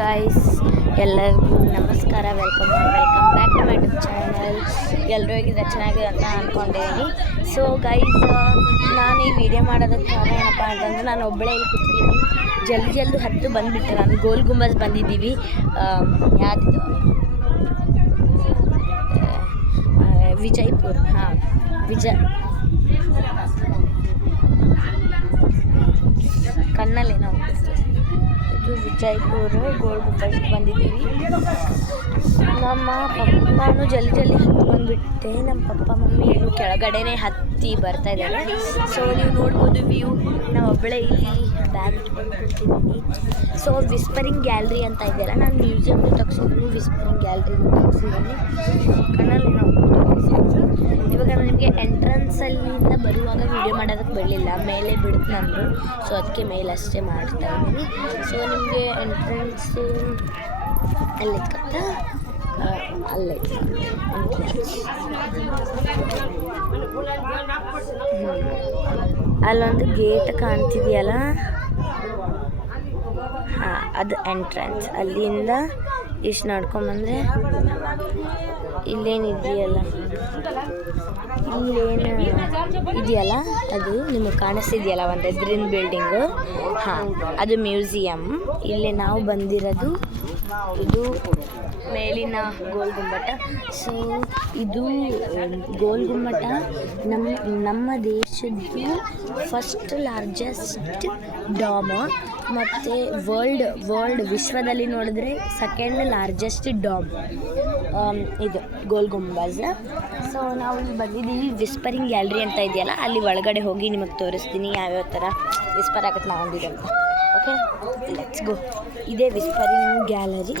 Guys, ಎಲ್ಲರಿಗೂ ನಮಸ್ಕಾರ. Welcome back to my YouTube channel. ಎಲ್ಲರೂ ಹೇಗಿದೆ, ಚೆನ್ನಾಗಿದೆ ಅಂತ ಅಂದ್ಕೊಂಡಿದ್ದೀನಿ. ಸೊ ಗೈಸ್, ನಾನು ಈ ವಿಡಿಯೋ ಮಾಡೋದಕ್ಕೆ ಕಾರಣ ಏನಪ್ಪ ಅಂತಂದರೆ, ನಾನು ಒಬ್ಬಳೇ ಇಲ್ಲಿ ಕೂತ್ತೀನಿ. ಜಲ್ದಿ ಹತ್ತು ಬಂದುಬಿಟ್ಟೆ. ನಾನು ಗೋಲ್ ಗುಂಬಜ್ ಬಂದಿದ್ದೀವಿ. ಯಾವುದು ವಿಜಯಪುರ. ಕಣ್ಣಲ್ಲೇನೋ ಇದು ವಿಜಯಪುರ ಗೋಲ್ ಗುಂಬಜ್ ಬಂದಿದ್ದೀವಿ. ನಾನು ಜಲ್ದಿ ಹತ್ತು ಬಂದುಬಿಟ್ಟೆ. ನಮ್ಮ ಪಪ್ಪ ಮಮ್ಮಿ ಏನು ಕೆಳಗಡೆನೇ ಹತ್ತಿ ಬರ್ತಾ ಇದ್ದಾರೆ. ಸೊ ನೀವು ನೋಡ್ಬೋದು ವ್ಯೂ. ನಾವು ಒಬ್ಬಳೇ ಇಲ್ಲಿ ಬ್ಯಾಗ್ ಇಟ್ಕೊಂಡು ಕೂತಿದ್ದೀನಿ. ಸೊ ವಿಸ್ಪರಿಂಗ್ ಗ್ಯಾಲ್ರಿ ಅಂತ ಇದೆಯಲ್ಲ, ನಾನು ಮ್ಯೂಸಿಯಮ್ದು ತಗ್ಸಿದ್ದೀನಿ, ವಿಸ್ಪರಿಂಗ್ ಗ್ಯಾಲ್ರಿದು ತಗ್ಸಿದ್ದೀನಿ. ಕಣ್ಣಲ್ಲಿ ನಾವು ಇವಾಗ ನಾನು ನಿಮಗೆ ಎಂಟ್ರೆನ್ಸಲ್ಲಿಂದ ಬರುವಾಗ ವೀಡಿಯೋ ಮಾಡೋದಕ್ಕೆ ಬಿಡಲಿಲ್ಲ, ಮೇಲೆ ಬಿಡುತ್ತೆ ನಂದು. ಸೊ ಅದಕ್ಕೆ ಮೇಲೆ ಅಷ್ಟೇ ಮಾಡ್ತಾ ಇದ್ದೀನಿ. ಸೊ ನಿಮಗೆ ಎಂಟ್ರೆನ್ಸು ಅಲ್ಲೇ ಅಲ್ಲೊಂದು ಗೇಟ್ ಕಾಣ್ತಿದೆಯಲ್ಲ, ಅದು ಎಂಟ್ರೆನ್ಸ್. ಅಲ್ಲಿಂದ ಇಷ್ಟು ನಡ್ಕೊಂಬಂದರೆ ಇಲ್ಲೇನಿದೆಯಲ್ಲ, ಇದೆಯಲ್ಲ ಅದು ನಿಮಗೆ ಕಾಣಿಸ್ತಿದೆಯಲ್ಲ, ಒಂದು ಎದುರಿನ ಬಿಲ್ಡಿಂಗು. ಅದು ಮ್ಯೂಸಿಯಮ್. ಇಲ್ಲೇ ನಾವು ಬಂದಿರೋದು. ಇದು ಮೇಲಿನ ಗೋಲ್ ಗುಮ್ಮಟ. ಸೊ ಇದು ಗೋಲ್ ಗುಮ್ಮಟ ನಮ್ಮ ದೇಶದ್ದು ಫಸ್ಟ್ ಲಾರ್ಜೆಸ್ಟ್ ಡಾಮ್, ಮತ್ತು ವರ್ಲ್ಡ್ ವಿಶ್ವದಲ್ಲಿ ನೋಡಿದ್ರೆ ಸೆಕೆಂಡ್ ಲಾರ್ಜೆಸ್ಟ್ ಡಾಮ್ ಇದು ಗೋಲ್ ಗುಂಬಜ್. ಸೊ ನಾವು ಇಲ್ಲಿ ಬಂದಿದ್ದೀವಿ. ವಿಸ್ಪರಿಂಗ್ ಗ್ಯಾಲ್ರಿ ಅಂತ ಇದೆಯಲ್ಲ, ಅಲ್ಲಿ ಒಳಗಡೆ ಹೋಗಿ ನಿಮಗೆ ತೋರಿಸ್ತೀನಿ ಯಾವ್ಯಾವ ಥರ ವಿಸ್ಪರ್ ಆಗುತ್ತೆ ನಾವೊಂದಿದೆ ಅಂತ. Okay, let's go. ಇದೇ ವಿಸ್ಪರಿಂಗ್ ಗ್ಯಾಲರಿ.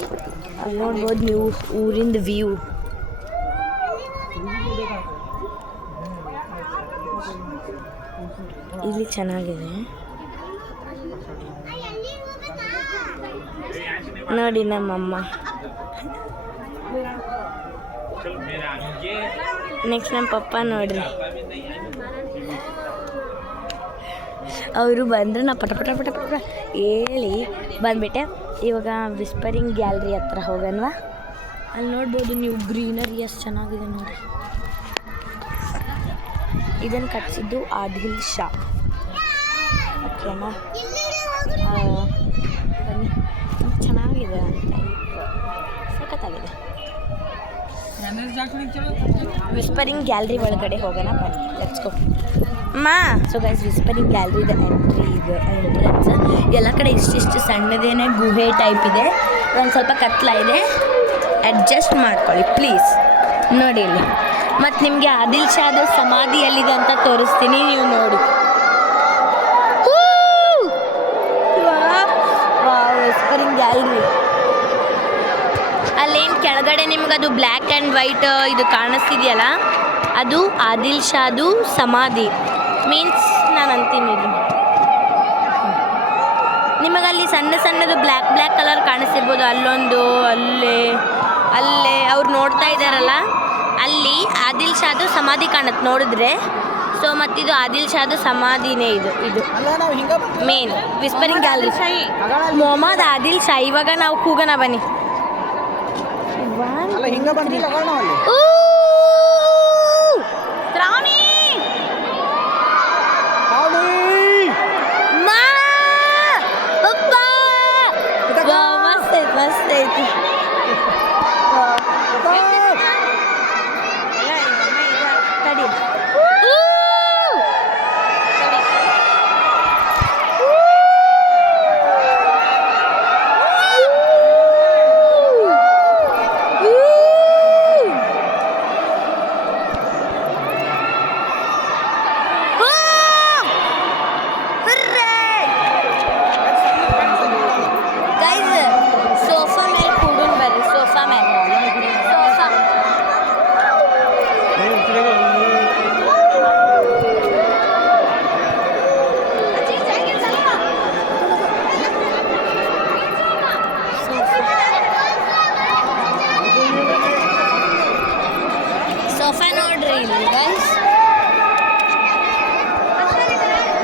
ಅಲ್ಲಿ ನೋಡ್ಬೋದು ನೀವು ಊರಿಂದ ವ್ಯೂ. ಇಲ್ಲಿ ಚೆನ್ನಾಗಿದೆ ನೋಡಿ. ನಮ್ಮಮ್ಮ ನೆಕ್ಸ್ಟ್ ನಮ್ಮ ಪಪ್ಪ ನೋಡ್ರಿ, ಅವರು ಬಂದರೆ ನಾ ಪಟ ಹೇಳಿ ಬಂದುಬಿಟ್ಟೆ. ಇವಾಗ ವಿಸ್ಪರಿಂಗ್ ಗ್ಯಾಲ್ರಿ ಹತ್ರ ಹೋಗೋಣವಾ? ಅಲ್ಲಿ ನೋಡ್ಬೋದು ನೀವು ಗ್ರೀನರಿ ಎಷ್ಟು ಚೆನ್ನಾಗಿದೆ ನೋಡಿ. ಇದನ್ನು ಕಟ್ಟಿಸಿದ್ದು ಆದಿಲ್ ಶಾ. ಓಕೆನಾ? ಬನ್ನಿ, ಚೆನ್ನಾಗಿದೆ ಅಂತ, ಸಖತ್ತಾಗಿದೆ. ವಿಸ್ಪರಿಂಗ್ ಗ್ಯಾಲ್ರಿ ಒಳಗಡೆ ಹೋಗೋಣ ಬನ್ನಿ, let's go. So guys, whispering ಗ್ಯಾಲ್ರಿದ ಎಂಟ್ರೆನ್ಸ್ ಎಲ್ಲ ಕಡೆ ಇಷ್ಟಿಷ್ಟು ಸಣ್ಣದೇನೆ ಗುಹೆ ಟೈಪ್ ಇದೆ. ಒಂದು ಸ್ವಲ್ಪ ಕತ್ಲ ಇದೆ, ಅಡ್ಜಸ್ಟ್ ಮಾಡ್ಕೊಳ್ಳಿ ಪ್ಲೀಸ್. ನೋಡಿ ಇಲ್ಲಿ. ಮತ್ತು ನಿಮಗೆ ಆದಿಲ್ ಶಾದ ಸಮಾಧಿ ಎಲ್ಲಿದೆ ಅಂತ ತೋರಿಸ್ತೀನಿ, ನೀವು ನೋಡಿ. ವಿಸ್ಪರಿಂಗ್ ಗ್ಯಾಲ್ರಿ ಅಲ್ಲೇನು ಕೆಳಗಡೆ ನಿಮಗದು ಬ್ಲ್ಯಾಕ್ ಆ್ಯಂಡ್ ವೈಟ್ ಇದು ಕಾಣಿಸ್ತಿದೆಯಲ್ಲ, ಅದು ಆದಿಲ್ ಶಾದು ಸಮಾಧಿ. ಮೀನ್ಸ್ ನಾನು ಅಂತೀನಿ, ಇದು ನಿಮಗಲ್ಲಿ ಸಣ್ಣದು ಬ್ಲ್ಯಾಕ್ ಕಲರ್ ಕಾಣಿಸ್ತಿರ್ಬೋದು. ಅಲ್ಲೊಂದು ಅಲ್ಲೇ ಅವ್ರು ನೋಡ್ತಾ ಇದ್ದಾರಲ್ಲ, ಅಲ್ಲಿ ಆದಿಲ್ ಶಾದು ಸಮಾಧಿ ಕಾಣುತ್ತೆ ನೋಡಿದ್ರೆ. ಸೊ ಮತ್ತಿದು ಆದಿಲ್ ಶಾದು ಸಮಾಧಿನೇ. ಇದು main whispering gallery. Mohammed Adil Shah. ಇವಾಗ ನಾವು ಕೂಗೋಣ ಬನ್ನಿ. ಮಸ್ತ್ ಐತಿ.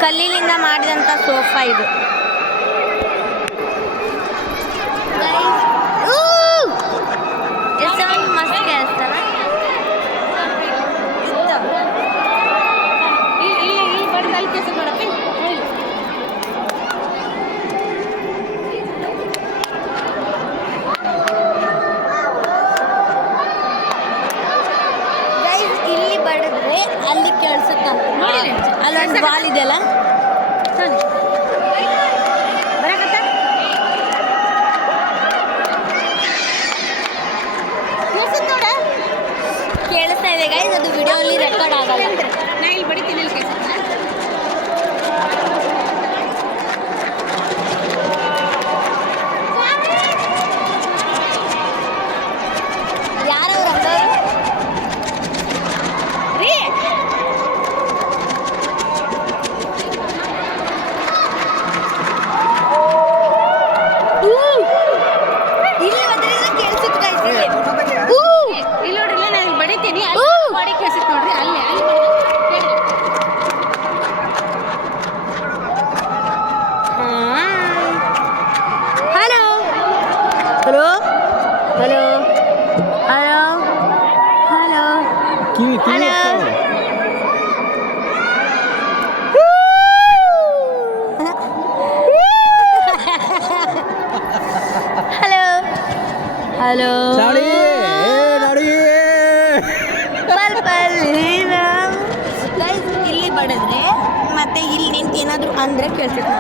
ಕಲ್ಲಿನಿಂದ ಮಾಡಿದಂಥ ಸೋಫಾ ಇದು. ಬಾಲ್ ಇದೆಯಲ್ಲ ಕೇಳಿಸ್ತಾ ಇದೆ ಗೈಸ್, ಅದು ವಿಡಿಯೋ ಅಲ್ಲಿ ರೆಕಾರ್ಡ್ ಆಗಲ್ಲ. ನಾ ಇಲ್ಲಿ ಬಡಿತೀನಿ ಅಲ್ಲಿ ಕೇಳಿಸ್ತಾ ಹಲೋ ಇಲ್ಲಿ ಬಡಿದ್ರೆ ಮತ್ತೆ ಇಲ್ಲಿ ನಿಂತು ಏನಾದ್ರು ಅಂದ್ರೆ ಕೇಳ್ತಿತ್ತು.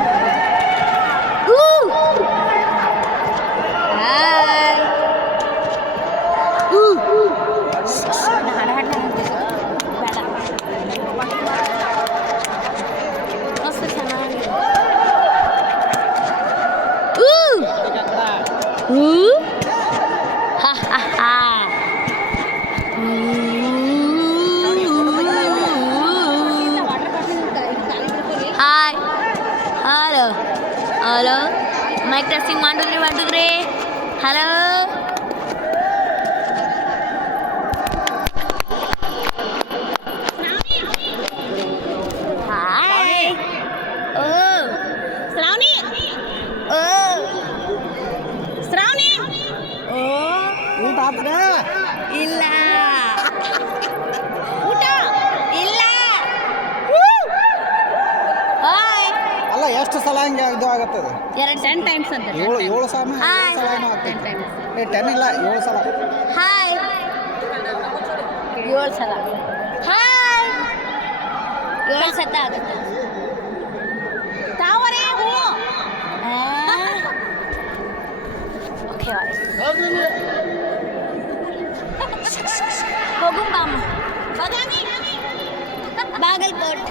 ಮಸ್ತ್ ಚೆನ್ನಾಗಿದೆ. Hi hello hello mic testing ಮಾಡಿದ್ರಿ ಹಲೋ ಹಾಯ್. ಓ ಶ್ರಾವಣಿ, ಓ ಶ್ರಾವಣಿ, ಓ ಊಟ ಇಲ್ಲ, ಊಟ ಇಲ್ಲ. ಅಲ್ಲ ಎಷ್ಟು ಸಲ ಹಂಗೆ ಇದು ಆಗತ್ತದ? 10 ಟೈಮ್ಸ್ ಅಂತ. 7 ಸಲ 10 ಇಲ್ಲ 7 ಸಲ. ಹಾಯ್ 7 ಸಲ. ಹಾಯ್ 7 ಸತ ಆಗುತ್ತೆ. ತಾವರೇ ಹೂ. ಓಕೆ ಹೋಗು ಬಾಮ ಬಾಗಲ್ಕೋಟ್.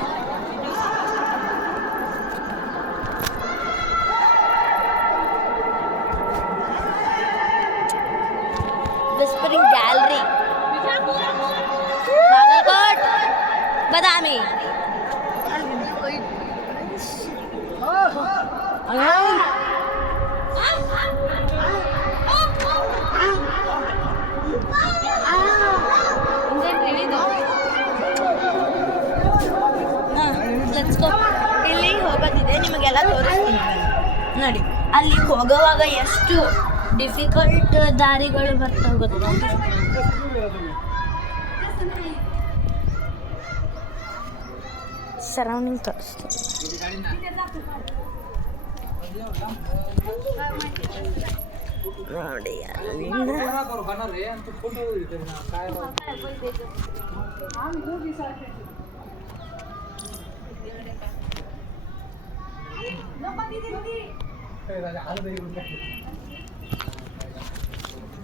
Whispering gallery Bagalkot Badami. ಇಲ್ಲಿ ಹೋಗೋದಿದೆ, ನಿಮಗೆಲ್ಲ ತೋರಿಸ್ತೀನಿ ನೋಡಿ. ಅಲ್ಲಿ ಹೋಗುವಾಗ ಎಷ್ಟು ಡಿಫಿಕಲ್ಟ್ ದಾರಿಗಳು ಬರ್ತಾವೆ ಗೊತ್ತಾ. ಸರೌಂಡಿಂಗ್ ತೋರಿಸ್ತೀನಿ ನೋಡಿ.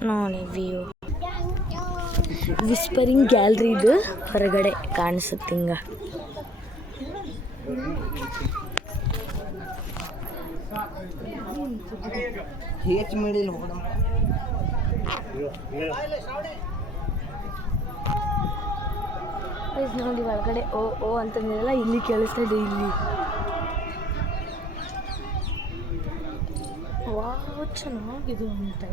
ನೋಡಿ ವ್ಯೂ ವಿಸ್ಪರಿಂಗ್ ಗ್ಯಾಲರಿ ಇದು ಹೊರಗಡೆ ಕಾಣಿಸುತ್ತೆ ಹಿಂಗ. ನೋಡಿ ಹೊರಗಡೆ ಓ ಓ ಅಂತಂದಿರಲ್ಲ, ಇಲ್ಲಿ ಕೇಳಿಸ್ತಾ ಇದೆ. ಇಲ್ಲಿ ವಾವ್ ಚೆನ್ನಾಗಿದೆ ಅಂತ.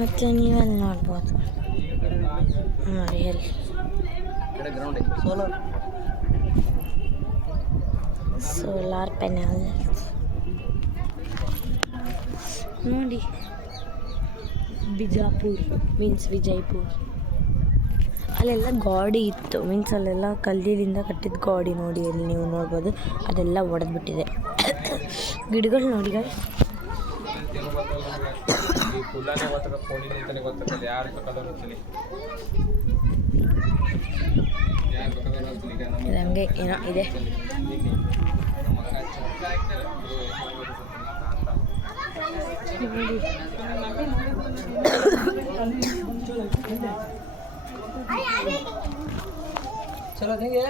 ಮತ್ತೆ ನೀವಲ್ಲಿ ನೋಡ್ಬೋದು ನೋಡಿ ಅಲ್ಲಿ ಸೋಲಾರ್ ಪ್ಯಾನಲ್ ನೋಡಿ. ಬಿಜಾಪುರ್ ಮೀನ್ಸ್ ವಿಜಯಪುರ್. ಅಲ್ಲೆಲ್ಲ ಗಾಡಿ ಇತ್ತು, ಮೀನ್ಸ್ ಅಲ್ಲೆಲ್ಲ ಕಲ್ಲಿನಿಂದ ಕಟ್ಟಿದ ಗಾಡಿ ನೋಡಿ. ಅಲ್ಲಿ ನೀವು ನೋಡ್ಬೋದು ಅದೆಲ್ಲ ಒಡೆದ್ಬಿಟ್ಟಿದೆ. ಗಿಡಗಳು ನೋಡಿ ಗಾಯ್ಸ್. ಕುಲ್ಲಾನೆ ಗೊತ್ತದ ಫೋನಿನ ಅಂತಾನೆ ಗೊತ್ತದ ಯಾರು ಬೇಕಾದವರು ಅಂತಲಿ ಯಾರು ಬೇಕಾದವರು ಅಂತಲಿ ಈಗ ನಮ್ಮ ಹಂಗೆ ಏನೋ ಇದೆ. ನಮ್ಮ ಅಕ್ಕ ಚಲೋ ಹೆಂಗೆ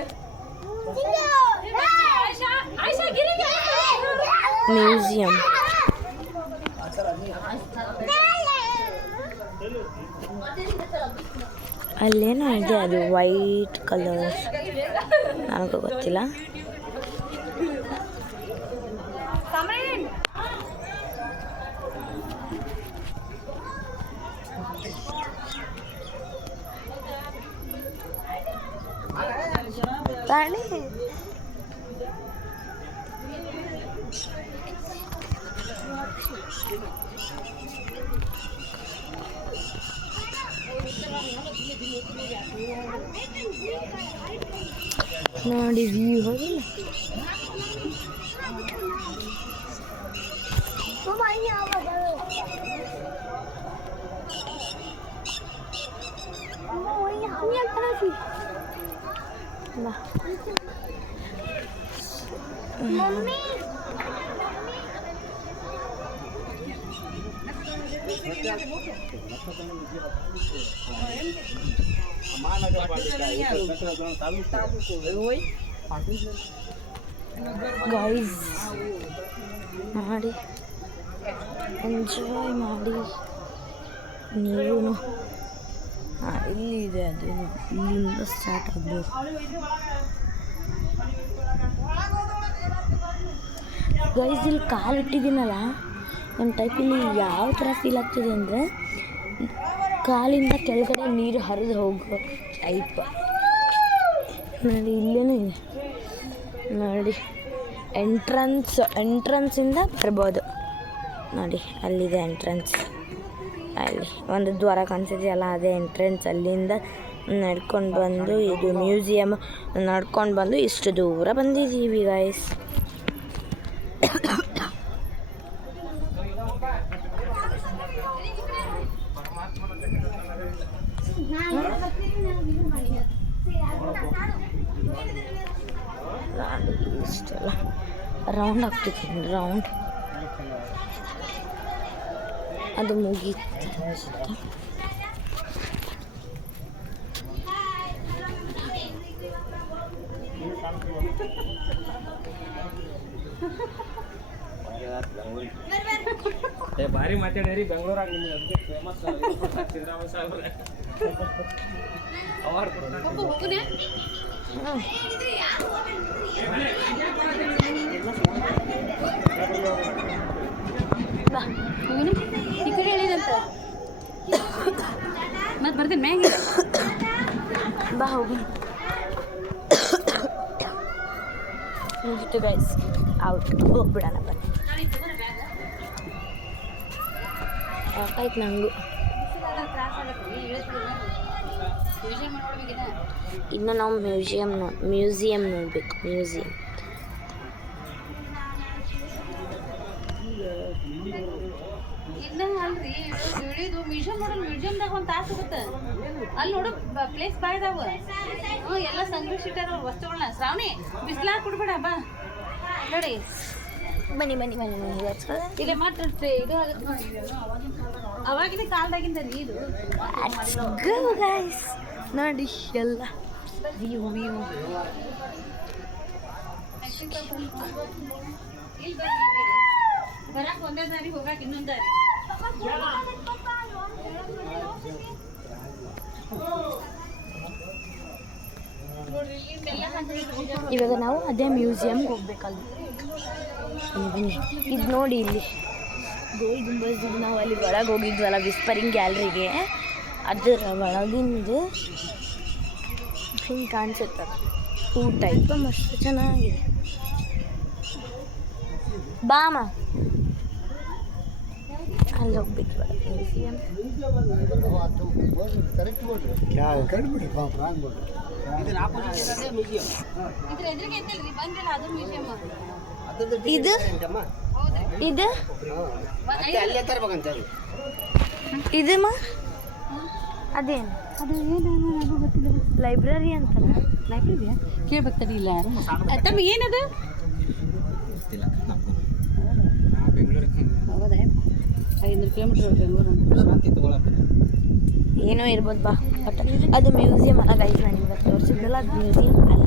ಮ್ಯೂಸಿಯಂ ಅಲ್ಲೇನೋ ಇದೆ, ಅದು ವೈಟ್ ಕಲರ್, ನನಗೂ ಗೊತ್ತಿಲ್ಲ. ತಾಳಿ ನೋಡಿ ವ್ಯೂ ಹೋಗಿಲ್ಲ. ಗೈಸ್ ಮಾಡಿ ಎಂಜಾಯ್ ಮಾಡಿ ನೀವು. ಇಲ್ಲಿ ಇದೆ, ಅದು ಇಲ್ಲಿಂದ ಸ್ಟಾರ್ಟ್ ಆಗ್ಬೋದು. ಗೈಸ್ ಇಲ್ಲಿ ಕಾಲು ಇಟ್ಟಿದ್ದೀನಲ್ಲ, ಒಂದು ಟೈಪ್ ಇಲ್ಲಿ ಯಾವ ಥರ ಫೀಲ್ ಆಗ್ತಿದೆ ಅಂದರೆ ಕಾಲಿಂದ ಕೆಳಗಡೆ ನೀರು ಹರಿದು ಹೋಗೋ ಟೈಪ್. ನೋಡಿ ಇಲ್ಲೇನೂ ಇದೆ ನೋಡಿ, ಎಂಟ್ರೆನ್ಸಿಂದ ಬರ್ಬೋದು ನೋಡಿ. ಅಲ್ಲಿದೆ ಎಂಟ್ರೆನ್ಸ್, ಅಲ್ಲಿ ಒಂದು ದ್ವಾರ ಕಾಣಿಸಿದೆಯಲ್ಲ ಅದೇ ಎಂಟ್ರೆನ್ಸ್. ಅಲ್ಲಿಂದ ನಡ್ಕೊಂಡು ಬಂದು ಇದು ಮ್ಯೂಸಿಯಮ್ ನಡ್ಕೊಂಡು ಬಂದು ಇಷ್ಟು ದೂರ ಬಂದಿದ್ದೀವಿ ಗೈಸ್. ಇಷ್ಟೆಲ್ಲ ರೌಂಡ್ ಆಗ್ತಿದ್ದೀನಿ, ರೌಂಡ್ ಅದು ಮುಗೀತು ಅನಿಸುತ್ತೆ. ಭಾರಿ ಮಾತಾಡ್ಯಾರಿ ಬೆಂಗಳೂರಾಗ ನಿಮ್ಗೆ ಅದಕ್ಕೆ ಫೇಮಸ್ ಸಿದ್ದರಾಮಯ್ಯ ಸಾಹೇಬ್ರ ಅವಾರ್ಡ್ ಕೊಡ್ತಾರೆ. ಈ ಕಡೆ ಹೇಳಿದಂತ ಮತ್ತೆ ಬರ್ತೀನಿ ಮ್ಯಾಗ ಬಾ ಹೋಗಿ. ಮುಗಿತು ಗೈಸ್, ಔಟ್ ಹೋಗ್ಬಿಡೋಣ ಬನ್ನಿ. ಆಯ್ತು ನಂಗೂ. ಇನ್ನು ನಾವು ಮ್ಯೂಸಿಯಂ ನೋಡಬೇಕು. ಮ್ಯೂಸಿಯಂ ಇಲ್ಲ ಅಲ್ರಿ, ಇಳಿದು ಮ್ಯೂಸಿಯಂ ನೋಡೋಣ. ಮ್ಯೂಸಿಯಂದಾಗ ಒಂದು ತಾಸು ಹೋಗುತ್ತೆ. ಅಲ್ಲಿ ನೋಡು ಪ್ಲೇಸ್ ಬಾ ಇದಾವ. ಎಲ್ಲ ಸಂಗ್ರಹಿಸಿಟ್ಟಾರ ವಸ್ತುಗಳನ್ನ. ಶ್ರಾವಣಿ ಬಿಸ್ಲಾಗ ಕೊಡ್ಬೇಡ, ಬಾ ನೋಡಿ. ಬನ್ನಿ ಇಲ್ಲಿ ಮತ್ತೆ ಇದು ಆಗುತ್ತೆ ನೋಡಿ. ಅವಾಗಿನ ಕಾಲದಾಗಿಂದ ರೀ ಇದು. ನೋಡಿ ಎಲ್ಲ ವ್ಯೂ ಬರಾಕ್ ಒಂದೇ ದಾರಿ, ಹೋಗಾಕ ಇನ್ನೊಂದು ದಾರಿ. ಇವಾಗ ನಾವು ಅದೇ ಮ್ಯೂಸಿಯಮ್ಗೆ ಹೋಗ್ಬೇಕಲ್ಲ. ಬನ್ನಿ, ಇದು ನೋಡಿ ಇಲ್ಲಿ ಗೋಲ್ ಗುಂಬಜ್. ನಾವು ಅಲ್ಲಿ ಒಳಗೆ ಹೋಗಿದ್ವಲ್ಲ ವಿಸ್ಪರಿಂಗ್ ಗ್ಯಾಲರಿಗೆ, ಅದರ ಒಳಗಿಂದು ಹಿಂಗೆ ಕಾಣಿಸುತ್ತೆ. ಹೂ ಟೈಪ್ ಮಸ್ತ್ ಚೆನ್ನಾಗಿದೆ. ಬಾಮ ಅಲ್ಲಿ ಹೋಗ್ಬೇಕು ಮ್ಯೂಸಿಯಂ. ಇದು ಇದು ಅಲ್ಲೇ ತರ್ಬೇಕಂತ ಇದಮ್ಮ ಅದೇನು ಅದು ಏನು ನನಗೂ ಗೊತ್ತಿಲ್ಲ. ಲೈಬ್ರರಿ ಅಂತಾರ. ಲೈಬ್ರರಿಯಾ ಕೇಳ್ಬೇಕು ತಡಿ ಇಲ್ಲ ತಮ್ಮ ಏನದು ಹೌದಾ 500 ಕಿಲೋಮೀಟ್ರ್ ಬೆಂಗಳೂರು ಏನೋ ಇರ್ಬೋದು ಬಾ. ಬಟ್ ಅದು ಮ್ಯೂಸಿಯಂ ಅಲ್ಲ ಗೈಸ್, ನಾನು ಇವತ್ತು ತೋರಿಸಿದ್ರಲ್ಲ ಅದು ಮ್ಯೂಸಿಯಂ ಅಲ್ಲ.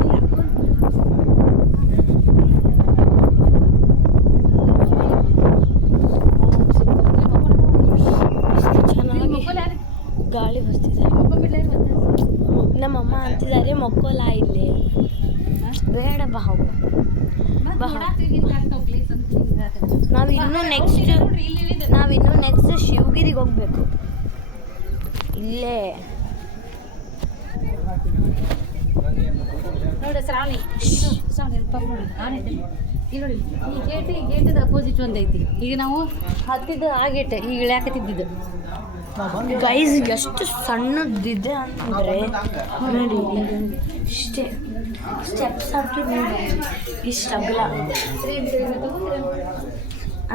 ಎಷ್ಟು ಚೆನ್ನಾಗಿ ಗಾಳಿ ಬರ್ತಿದೆ. ನಮ್ಮಮ್ಮ ಅಂತಿದ್ದಾರೆ ಮೊಕ್ಕೋಲ ಇಲ್ಲಿ ಬೇಡ ಬಾ ಹೋಗು. ನಾವಿನ್ನೂ ನೆಕ್ಸ್ಟ್ ಶಿವಗಿರಿಗೆ ಹೋಗ್ಬೇಕು. ಇಲ್ಲೇ ನೋಡಿ ಶ್ರಾವಣಿ ಇಲ್ಲಿ ನೋಡಿ ಗೇಟಿದ ಅಪೋಸಿಟ್ ಒಂದೈತಿ. ಈಗ ನಾವು ಹತ್ತಿದ್ದು ಆ ಗೇಟ್ ಈಗ ಇಳ್ಯಾಕತ್ತಿದ್ದು ಗೈಸ್ ಎಷ್ಟು ಸಣ್ಣದಿದೆ ಅಂತಂದರೆ ನೋಡಿ ಇಷ್ಟೇ ಸ್ಟೆಪ್ಸ್ ಹಾಕಿದ್ದು ನೋಡಿ ಇಷ್ಟು ಅಗಲ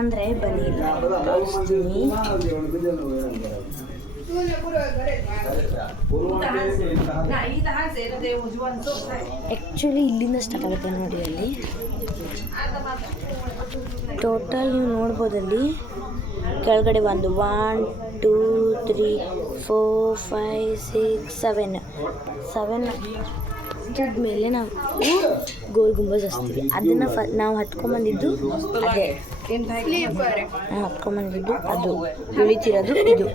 ಅಂದರೆ ಬನ್ನಿ ತೋರಿಸ್ತೀನಿ. ಆ್ಯಕ್ಚುಲಿ ಇಲ್ಲಿಂದ ಸ್ಟಾರ್ಟ್ ಆಗುತ್ತೆ ನೋಡಿ. ಅಲ್ಲಿ ಟೋಟಲ್ ನೀವು ನೋಡ್ಬೋದಲ್ಲಿ ಕೆಳಗಡೆ 1 2 3 4 5 6 7 ಮೇಲೆ ನಾವು ಗೋಲ್ ಗುಂಬಜ್ ಹಚ್ತೀವಿ. ಅದನ್ನು ನಾವು ಹತ್ಕೊಂಬಂದಿದ್ದು ಅದೇ, ನಾವು ಹತ್ಕೊಂಬಂದಿದ್ದು ಅದು, ಇಳಿತಿರೋದು ಇದು.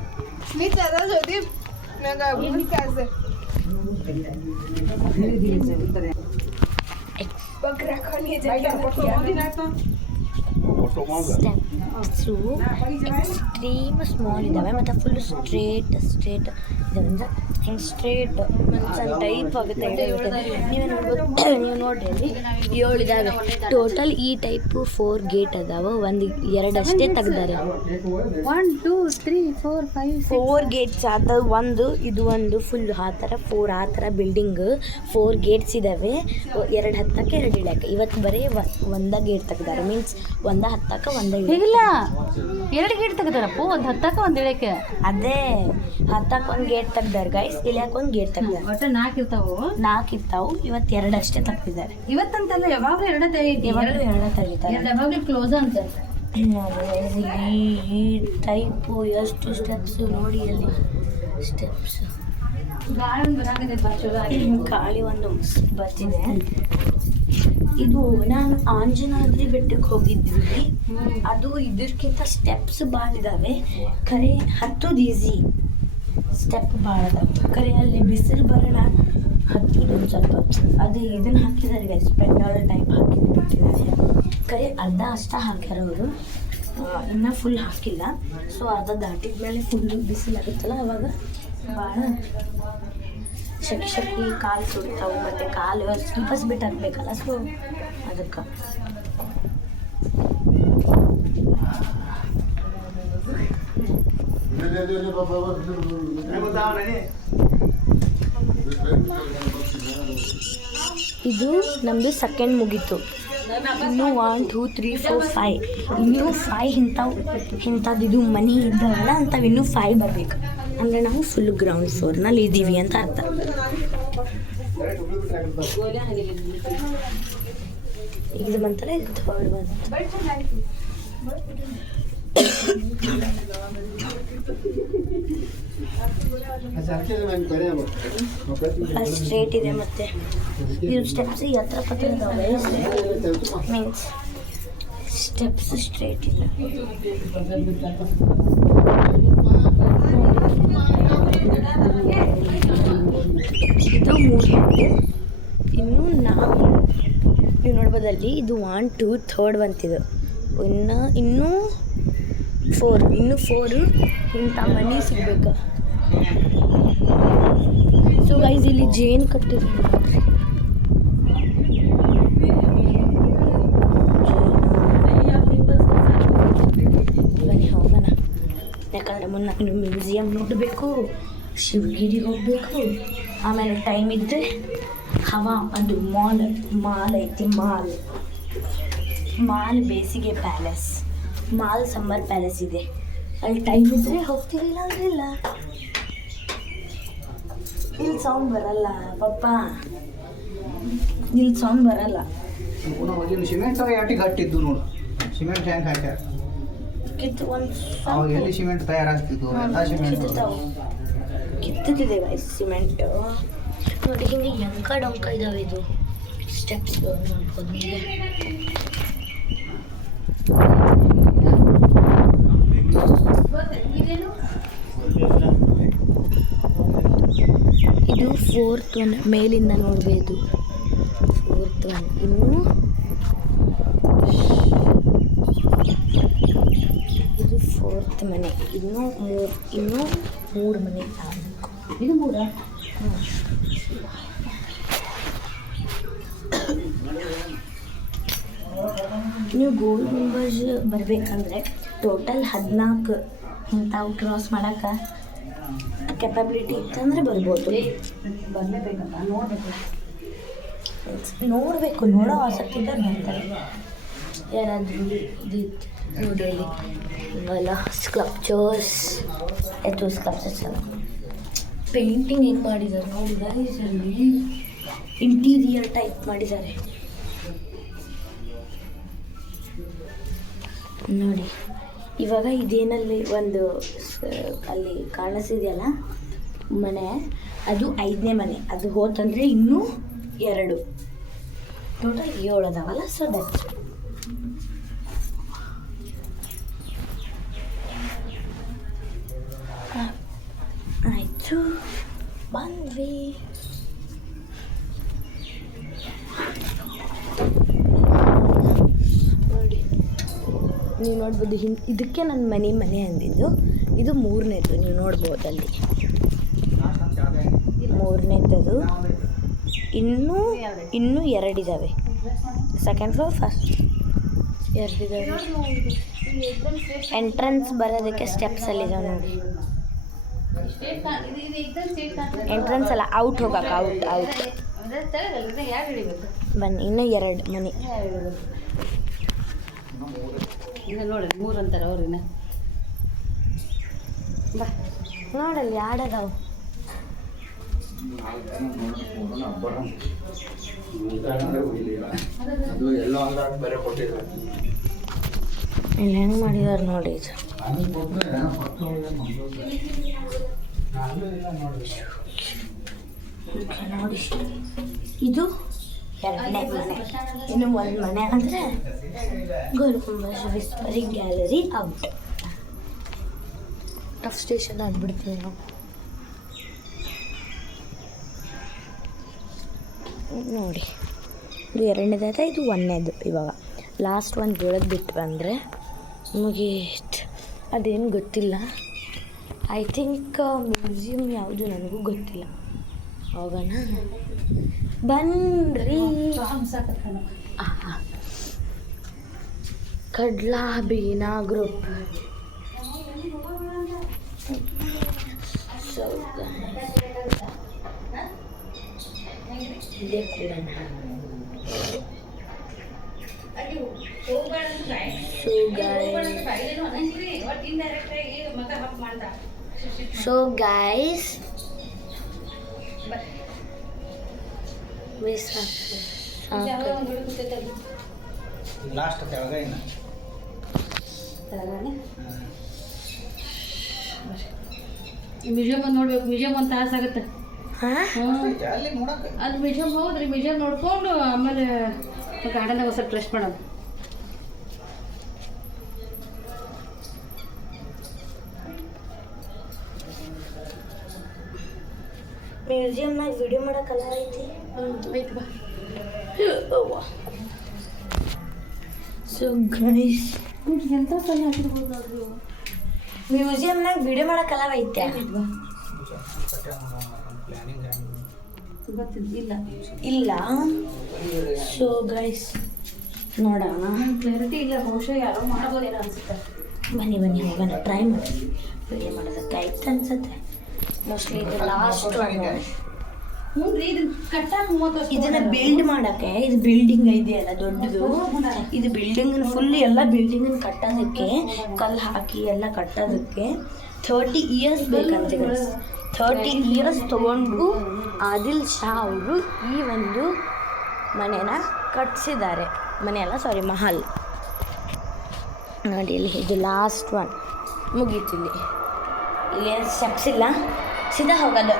ಸ್ಟೆಪ್ಸು ಎಕ್ಸ್ಟ್ರೀಮ್ ಸ್ಮಾಲ್ ಇದ್ದಾವೆ ಮತ್ತು ಫುಲ್ ಸ್ಟ್ರೇಟ್ ಇದಾವೆ. ಅಂದರೆ ಹಿಂಗೆ ಸ್ಟ್ರೇಟ್ ಒಂದು ಟೈಪ್ ಆಗುತ್ತೆ. ನೀವೇ ನೋಡ್ಬೋದು. ನೀವು ನೋಡ್ರಿ ಅಲ್ಲಿ 7 ಇದ್ದಾವೆ ಟೋಟಲ್. ಈ ಟೈಪು 4 ಗೇಟ್ ಅದಾವೆ. 2 ಅಷ್ಟೇ ತೆಗ್ದಾರೆ. 1 2 3 4 5 4 ಗೇಟ್ಸ್ ಆತ. ಇದು ಒಂದು ಫುಲ್ ಆ ಥರ 4 ಆ ಥರ ಬಿಲ್ಡಿಂಗ್ 4 ಗೇಟ್ಸ್ ಇದ್ದಾವೆ. 2 ಹತ್ತಕ್ಕೆ 2 ಇಳಿಯಕ್ಕೆ. ಇವತ್ತು ಬರೀ ಒಂದೇ ಗೇಟ್ ತೆಗ್ದಾರೆ. ಮೀನ್ಸ್ 1 ಹತ್ತಕ್ಕೆ 1 ಹೇಗಿಲ್ಲ 2 ಗೇಟ್ ತೆಗ್ದಾರಪ್ಪ. 1 ಹತ್ತಕ್ಕೆ 1 ಇಳಿಯಕ್ಕೆ. ಅದೇ ಹತ್ತಕ್ಕೆ 1 ಗೇಟ್ ತೆಗ್ದಾರೆ ಗೈಸ್, ಇಳಿಯಕ್ಕೆ 1 ಗೇಟ್ ತೆಗ್ದಾರೆ. ಒಟ್ಟು 4 ಇರ್ತಾವು. 4 ಇರ್ತಾವು. ಇವತ್ತು 2 ಅಷ್ಟೇ ತೆಗ್ದಿದ್ದಾರೆ. ಇವತ್ತಂತಲ್ಲ ಯಾವಾಗಲೂ 2 ತೆಗಿತಾರೆ. ಯಾವಾಗಲೂ 2 ತೆಗಿತಾರೆ. ಯಾವಾಗಲೂ ಕ್ಲೋಸ್ ಅಂತ ಈ ಟೈಪು ಎಷ್ಟು ಸ್ಟೆಪ್ಸು ನೋಡಿ. ಅಲ್ಲಿ ಸ್ಟೆಪ್ಸ್ ಗಾಳಿ ಒಂದು ಬರ್ತಿದೆ. ಇದು ನಾನು ಆಂಜನಾದ್ರಿ ಬೆಟ್ಟಕ್ಕೆ ಹೋಗಿದ್ವಿ. ಅದು ಇದಕ್ಕಿಂತ ಸ್ಟೆಪ್ಸ್ ಭಾಳ ಇದ್ದಾವೆ. ಖರೆ ಹತ್ತೋದು ಈಸಿ, ಸ್ಟೆಪ್ ಭಾಳ ಅದಾವೆ. ಖರೆ ಅಲ್ಲಿ ಬಿಸಿಲು ಬರೋಣ ಹತ್ತೋದು ಒಂದು ಸ್ವಲ್ಪ ಅದು ಇದನ್ನು ಹಾಕಿದ್ದಾರೆ ಗೈಸ್, ಪೆಂಡಾಲ್ ಟೈಪ್ ಹಾಕಿದ್ದು ಬಿಟ್ಟಿದ್ದಾರೆ. ಖರೆ ಅರ್ಧ ಅಷ್ಟ ಹಾಕ್ಯಾರವರು, ಇನ್ನೂ ಫುಲ್ ಹಾಕಿಲ್ಲ. ಸೊ ಅರ್ಧ ದಾಟಿದ ಮೇಲೆ ಫುಲ್ಲು ಬಿಸಿಲಾಗುತ್ತಲ್ಲ ಅವಾಗ ಭಾಳ ಶಕ್ತಿ ಕಾಲು ಸುಡ್ತಾವೆ. ಮತ್ತು ಕಾಲು ಸ್ಲಿಪ್ಪರ್ಸ್ ಬಿಟ್ಟು ಹಾಕ್ಬೇಕಲ್ಲ, ಸೊ ಅದಕ್ಕೆ ಇದು ನಮ್ಮದು ಸೆಕೆಂಡ್ ಮುಗೀತು. ಇನ್ನೂ 1 2 3 4 5 ಇನ್ನೂ 5 ಇಂಥದ್ದು ಇದು ಮನಿ ಇದ್ದಾವಲ್ಲ ಅಂಥವು ಇನ್ನೂ 5 ಬರಬೇಕು. ಅಂದರೆ ನಾವು ಫುಲ್ ಗ್ರೌಂಡ್ ಫ್ಲೋರ್ನಲ್ಲಿ ಇದ್ದೀವಿ ಅಂತ ಅರ್ಥ. ಇದು ಬಂತಲ್ಲ, ಇದು ಥರ್ಡ್ ಬಂತು. ಸ್ಟ್ರೇಟ್ ಇದೆ. ಮತ್ತು ಇದು ಸ್ಟೆಪ್ಸ್ ಹತ್ರ ಪತ್ರ ಇದ್ದಾವೆ. ಮೀನ್ಸ್ ಸ್ಟೆಪ್ಸ್ ಸ್ಟ್ರೇಟ್ ಇಲ್ಲ. ಇದು 3. ಇನ್ನು ನೀವು ನೋಡ್ಬೋದಲ್ಲಿ ಇದು 1 2 3 ಬಂತಿದ್ದು. ಇನ್ನೂ 4 ಇಂಥ ಮನಿ ಸಿಗ್ಬೇಕು. ಸೊ ಗೈಸ್ ಇಲ್ಲಿ ಜೇನು ಕಟ್ಟಿದ್ರು. ಬನ್ನಿ ಹೋಗೋಣ. ಯಾಕಂದರೆ ಮುನ್ನ ಇನ್ನು ಮ್ಯೂಸಿಯಂ ನೋಡಬೇಕು, ಶಿವಗಿರಿಗೆ ಹೋಗಬೇಕು. ಆಮೇಲೆ ಟೈಮ್ ಇದ್ದರೆ ಅದು ಮಾಲ್ ಐತಿ. ಮಾಲ್ ಬೇಸಿಗೆ ಪ್ಯಾಲೇಸ್, ಮಾಲ್ ಸಮ್ಮರ್ ಪ್ಯಾಲೇಸ್ ಇದೆ. ಅಲ್ಲಿ ಟೈಮ್ ಇದ್ದರೆ ಹೋಗ್ತೀವಿ, ಇಲ್ಲ ಅಂದ್ರೆ ಇಲ್ಲ. ಇಲ್ಲಿ ಸೌಂಡ್ ಬರಲ್ಲ ಪಪ್ಪ, ಇಲ್ಲಿ ಸೌಂಡ್ ಬರಲ್ಲ. ಸಿಮೆಂಟ್ ಯಾಟಿ ಗಟ್ಟಿದ್ದು ನೋಡು, ಸಿಮೆಂಟ್ ಟ್ಯಾಂಕ್ ಹಾಕ್ಯಾರ. ಕಿತ್ತು ಒಂದು ಅವಾಗ ಎಲ್ಲಿ ಸಿಮೆಂಟ್ ತಯಾರಾಗ್ತಿದ್ವು, ಎಲ್ಲ ಸಿಮೆಂಟ್ ಕಿತ್ತುತ್ತಿದೆ ಸಿಮೆಂಟ್. ನೋಡಿ ಹಿಂಗೆ ಯಂಕ ಡೊಂಕ ಇದಾವೆ ಇದು ಸ್ಟೆಪ್ಸ್ ನೋಡ್ಬೋದು ನೀವು. ಇದು 4th ಒನ್, ಮೇಲಿಂದ ನೋಡ್ಬೋದು 4th ಒನ್. ಇನ್ನು ಇದು 4th ಮನೆ. ಇನ್ನೂ 3 ಮನೆ. ಇದು 3. ನೀವು ಗೋಲ್ ಗುಂಬಜ್ ಬರಬೇಕಂದ್ರೆ ಟೋಟಲ್ 14 ಇಂಥವು ಕ್ರಾಸ್ ಮಾಡೋಕೆ ಕೆಪಾಬಿಲಿಟಿ ಇತ್ತಂದರೆ ಬರ್ಬೋದು. ಬರಲೇಬೇಕಂತ ನೋಡಬೇಕು, ನೋಡೋ ಆಸಕ್ತಿ ಇದ್ದರೆ ಬರ್ತಾರೆ. ಯಾರಾದರೂ ಇದು ನೋಡಿ ಅಲ್ಲಿ ಇವೆಲ್ಲ ಸ್ಕಲ್ಪ್ಚರ್ಸ್, ಸ್ಕಲ್ಪ್ಚರ್ಸ್ ಎಲ್ಲ ಪೇಂಟಿಂಗ್ ಹೆಂಗೆ ಮಾಡಿದ್ದಾರೆ ನೋಡಿ ಗೈಸ್. ಅಲ್ಲಿ ಇಂಟೀರಿಯರ್ ಟೈಪ್ ಮಾಡಿದ್ದಾರೆ ನೋಡಿ. ಇವಾಗ ಇದೇನಲ್ಲಿ ಒಂದು ಅಲ್ಲಿ ಕಾಣಿಸಿದೆಯಲ್ಲ ಮನೆ, ಅದು 5ನೇ ಮನೆ. ಅದು ಹೋತಂದರೆ ಇನ್ನೂ 2, ಟೋಟಲ್ 7 ಅದಾವಲ್ಲ. ಸೊ ದಟ್ ಆಯಿತು, ಬಂದ್ವಿ. ನೋಡಿ ನೀವು ನೋಡ್ಬೋದು, ಇದಕ್ಕೆ ನನ್ನ ಮನೆ ಅಂದಿದ್ದು. ಇದು 3ನೇದು, ನೀವು ನೋಡ್ಬೋದು ಅಲ್ಲಿ 3ನೇದದು. ಇನ್ನೂ 2 ಇದ್ದಾವೆ. ಸೆಕೆಂಡ್ ಫ್ಲೋರ್, ಫಸ್ಟ್ 2 ಇದ್ದಾವೆ. ಎಂಟ್ರೆನ್ಸ್ ಬರೋದಕ್ಕೆ ಸ್ಟೆಪ್ಸಲ್ಲಿದ್ದಾವೆ ನೋಡಿ. ಎಂಟ್ರೆನ್ಸ್ ಅಲ್ಲ, ಔಟ್ ಹೋಗಕ್ಕೆ, ಔಟ್ ಬನ್ನಿ. ಇನ್ನೂ 2 ಮನೆ. ಈಗ ನೋಡಿ 3 ಅಂತಾರೆ ಅವ್ರಿನ. ಬಾ ನೋಡಲ್ಲಿ ಆಡೋದವು. ಇಲ್ಲಿ ಹೆಂಗೆ ಮಾಡಿದಾರೆ ನೋಡಿ. ಇದು ನೋಡಿ, ಇದು 2ನೇ ಮನೆ. ಇನ್ನು 1 ಮನೆ ಅಂದರೆ Gol Gumbaz whispering gallery out. Tough station ಆಗಿಬಿಡ್ತೀವಿ ನಾವು. ನೋಡಿ ಇದು 2ನೇದಾದ, ಇದು 1ನೇದು. ಇವಾಗ ಲಾಸ್ಟ್ ಒಂದು ಒಳಗೆ ಬಿಟ್ಟು ಬಂದರೆ ಮುಗೀತು. ಅದೇನು ಗೊತ್ತಿಲ್ಲ. ಐ ಥಿಂಕ್ ಮ್ಯೂಸಿಯಂ ಯಾವುದು ನನಗೂ ಗೊತ್ತಿಲ್ಲ. ಹೋಗೋಣ ಬನ್ರಿ. ಕಡ್ಲಾ ಬೀನಾ ಗ್ರೂಪ್. ಸೊ ಇದೇ ಕೂಡ ಸೊ ಗೈಸ್ ಲಾಸ್ಟ್ ಕೆಳಗೆ ಮ್ಯೂಸಿಯಂ ಒಂದು ನೋಡ್ಬೇಕು. ಮ್ಯೂಸಿಯಂ ಒಂದು ತಾಸು ಆಗುತ್ತೆ. ಅಲ್ಲಿ ನೋಡಕ್ಕೆ ಅದು ಮ್ಯೂಸಿಯಂ ಹೋದ್ರಿ, ಮ್ಯೂಸಿಯಂ ನೋಡ್ಕೊಂಡು ಆಮೇಲೆ ಗಾರ್ಡನ್ದಾಗ ಸ್ವಲ್ಪ ರೆಸ್ಟ್ ಮಾಡೋದು. ಮ್ಯೂಸಿಯಮ್ನಾಗ ವಿಡಿಯೋ ಮಾಡೋಕ್ಕಲ್ಲ ಐತಿ. ಆಯ್ತು ಬಾ. ಸೊ ಗೈಸ್ ಎಂಥ ಕಲ್ಲು ಹಾಕಿರ್ಬೋದು ನೋಡ್ರಿ. ಮ್ಯೂಸಿಯಮ್ನಾಗ ವಿಡಿಯೋ ಮಾಡೋಕ್ಕಲ್ಲ ಐತೆ. ಗೊತ್ತಿಲ್ಲ ಇಲ್ಲ. ಸೊ ಗೈಸ್ ನೋಡೋಣ. ಕ್ಲಾರಿಟಿ ಇಲ್ಲ, ಬಹುಶಃ ಯಾರೋ ಮಾಡ್ಬೋದೇನೋ ಅನ್ಸುತ್ತೆ. ಬನ್ನಿ ಹೋಗೋಣ, ಟ್ರೈ ಮಾಡಿ ವಿಡಿಯೋ ಮಾಡೋದಕ್ಕೆ ಆಯ್ತು ಅನ್ಸುತ್ತೆ. ಮೋಸ್ಟ್ಲಿ ಇದು ಲಾಸ್ಟ್ ಒನ್. ಹ್ಞೂ ರೀ ಇದನ್ನ ಕಟ್ಟಾಕ 30 ವರ್ಷ ಇದನ್ನ ಬಿಲ್ಡ್ ಮಾಡಕ್ಕೆ ಇದು ಬಿಲ್ಡಿಂಗ್ ಇದೆಯಲ್ಲ ದೊಡ್ಡದು, ಇದು ಬಿಲ್ಡಿಂಗ್ ಫುಲ್ ಎಲ್ಲ ಬಿಲ್ಡಿಂಗ್ ಕಟ್ಟೋದಕ್ಕೆ ಕಲ್ಲು ಹಾಕಿ ಎಲ್ಲ ಕಟ್ಟೋದಕ್ಕೆ 30 ಇಯರ್ಸ್ ಬೇಕಂತೆ ಗೈಸ್. 30 ಇಯರ್ಸ್ ತಗೊಂಡು ಆದಿಲ್ ಶಾ ಅವರು ಈ ಒಂದು ಮನೆನ ಕಟ್ಟಿಸಿದ್ದಾರೆ. ಮನೆ ಅಲ್ಲ ಸಾರಿ, ಮಹಲ್ ನೋಡಿ. ಇಲ್ಲಿ ಇದು ಲಾಸ್ಟ್ ಒನ್ ಮುಗೀತು. ಇಲ್ಲಿ ಸ್ಟೆಪ್ಸ್ ಇಲ್ಲ, ಸೀದಾ ಹೋಗೋದು.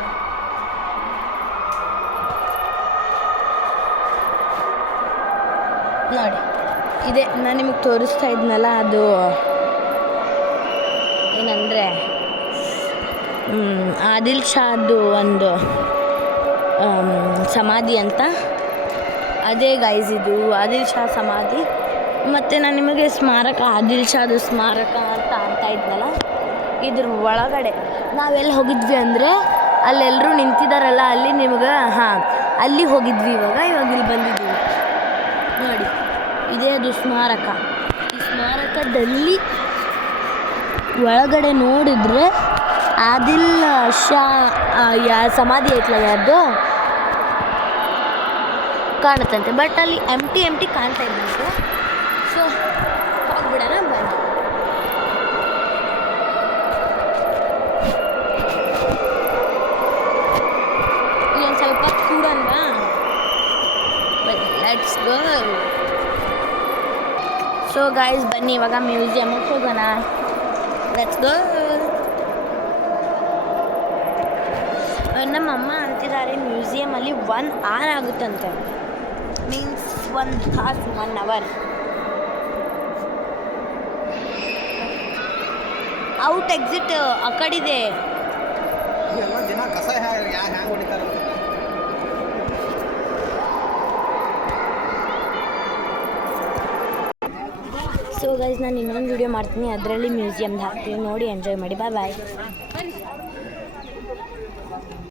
ನೋಡಿ ಇದೆ ನಾನು ನಿಮಗೆ ತೋರಿಸ್ತಾ ಇದ್ನಲ್ಲ, ಅದು ಏನಂದರೆ ಆದಿಲ್ ಶಾದು ಒಂದು ಸಮಾಧಿ ಅಂತ. ಅದೇ ಗೈಸ್ ಇದು ಆದಿಲ್ ಶಾ ಸಮಾಧಿ. ಮತ್ತು ನಾನು ನಿಮಗೆ ಸ್ಮಾರಕ, ಆದಿಲ್ ಶಾದು ಸ್ಮಾರಕ ಅಂತ ಇದ್ನಲ್ಲ, ಇದ್ರ ಒಳಗಡೆ ನಾವೆಲ್ಲಿ ಹೋಗಿದ್ವಿ ಅಂದರೆ ಅಲ್ಲೆಲ್ಲರೂ ನಿಂತಿದ್ದಾರಲ್ಲ, ಅಲ್ಲಿ ನಿಮ್ಗೆ ಅಲ್ಲಿ ಹೋಗಿದ್ವಿ. ಇವಾಗ ಇಲ್ಲಿ ಬಂದಿದ್ದೀವಿ ನೋಡಿ. ಇದೇ ಅದು ಸ್ಮಾರಕ. ಈ ಸ್ಮಾರಕದಲ್ಲಿ ಒಳಗಡೆ ನೋಡಿದರೆ ಆದಿಲ್ ಶಾ ಸಮಾಧಿ ಐತಲ್ಲ ಯಾರ್ದು ಕಾಣುತ್ತಂತೆ. ಬಟ್ ಅಲ್ಲಿ ಎಂಟಿ ಕಾಣ್ತಾ ಇದ್ದಂತೆ. ಸೊ ಹೋಗ್ಬಿಡೋಣ ಬನ್ನಿ. ಒಂದು ಸ್ವಲ್ಪ ಕೂಡೋಣ. Let's go. ಸೊ ಗೈಸ್ ಬನ್ನಿ ಇವಾಗ ಮ್ಯೂಸಿಯಮ್ಗೆ ಹೋಗೋಣ. Let's go. ನಮ್ಮಮ್ಮ ಅಂತಿದ್ದಾರೆ ಮ್ಯೂಸಿಯಮಲ್ಲಿ 1 hour ಆಗುತ್ತಂತೆ. ಮೀನ್ಸ್ 1 ತಾಸು, 1 hour. ಔಟ್ ಎಕ್ಸಿಟ್ ಆ ಕಡಿದೆ. ಎಲ್ಲ ದಿನ ಕಸ ಹ್ಯಾಂಗೆ ಹೊಡಿತಾರೆ. ಸೊ ಗೈಸ್ ನಾನು ಇನ್ನೊಂದು ವಿಡಿಯೋ ಮಾಡ್ತೀನಿ, ಅದರಲ್ಲಿ ಮ್ಯೂಸಿಯಮ್ದು ಹಾಕ್ತೀನಿ, ನೋಡಿ ಎಂಜಾಯ್ ಮಾಡಿ. ಬಾಯ್ ಬಾಯ್.